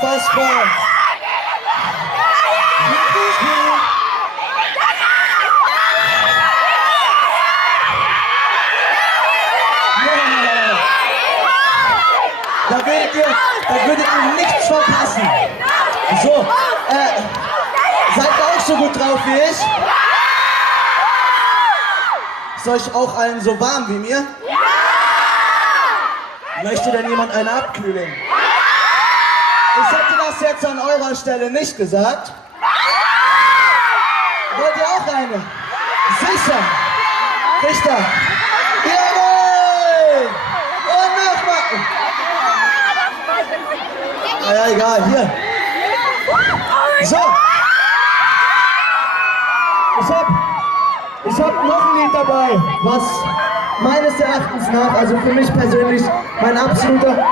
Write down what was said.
Unfassbar. Da würdet ihr nichts verpassen. So, seid ihr auch so gut drauf wie ich? Ist euch auch allen so warm wie mir? Ja! Möchte denn jemand eine Abkühlung? Ich hätte das jetzt an eurer Stelle nicht gesagt. Wollt ihr auch eine? Sicher! Richter! Jawohl! Und nochmal! Naja, egal, hier. So. Ich hab noch ein Lied dabei, was meines Erachtens nach, also für mich persönlich, mein absoluter